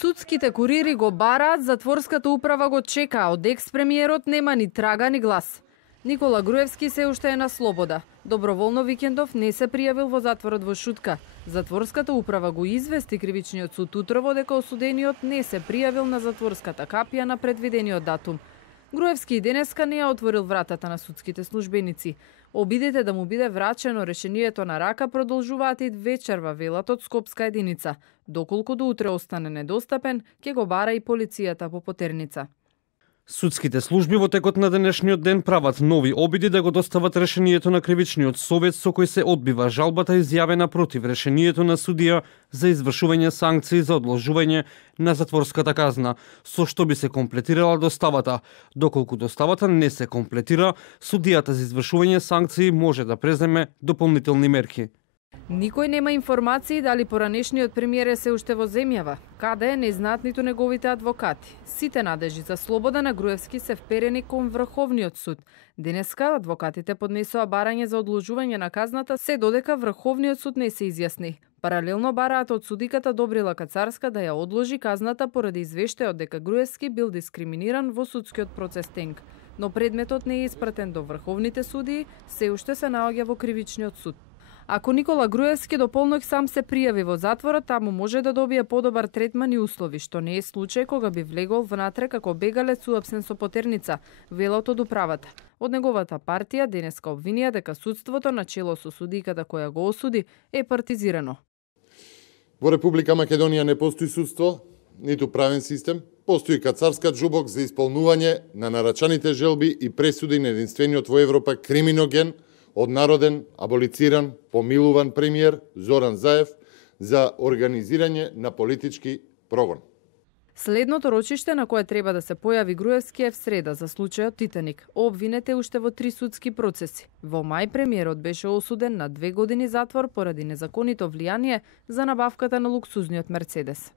Судските курири го бараат, затворската управа го чека, а од екс-премиерот нема ни трага ни глас. Никола Груевски се уште е на слобода. Доброволно Викендов не се пријавил во затворот во Шутка. Затворската управа го извести кривичниот суд утрово дека осудениот не се пријавил на затворската капија на предвидениот датум. Груевски и денеска не ја отворил вратата на судските службеници. Обидите да му биде врачено решението на рака продолжуваат и вечерва, велат од Скопска единица. Доколку до утре остане недостапен, ќе го бара и полицијата по потерница. Судските служби во текот на денешниот ден прават нови обиди да го достават решението на кривичниот совет со кој се одбива жалбата изјавена против решението на судија за извршување санкции за одложување на затворската казна, со што би се комплетирала доставата. Доколку доставата не се комплетира, судијата за извршување санкции може да преземе дополнителни мерки. Никој нема информации дали поранешниот премиер е се уште во земјава. Каде е, не знаат ниту неговите адвокати. Сите надежи за слобода на Груевски се вперени кон Врховниот суд. Денеска адвокатите поднесоа барање за одложување на казната, се додека Врховниот суд не се изјасни. Паралелно бараат од судиката Добрила Кацарска да ја одложи казната поради извештајот дека Груевски бил дискриминиран во судскиот процес Тенк. Но предметот не е испратен до врховните судии, се уште се наоѓа во кривичниот суд. Ако Никола Груевски до полноќ сам се пријави во затворот, таму може да добие подобар третман и услови, што не е случај кога би влегол внатре како бегалец уапсен со потерница, велат од управата. Од неговата партија денеска обвинија дека судството на чело со судиката која го осуди е партизирано. Во Република Македонија не постои судство, ниту правен систем, постои кацарска џубок за исполнување на нарачаните желби и пресуди на единствениот во Европа криминоген, однароден, аболициран, помилуван премиер Зоран Заев за организирање на политички прогон. Следното рочиште на кое треба да се појави Груевски е в среда за случајот Титаник. Обвинет е уште во 3 судски процеси. Во мај премиерот беше осуден на 2 години затвор поради незаконито влијание за набавката на луксузниот Мерцедес.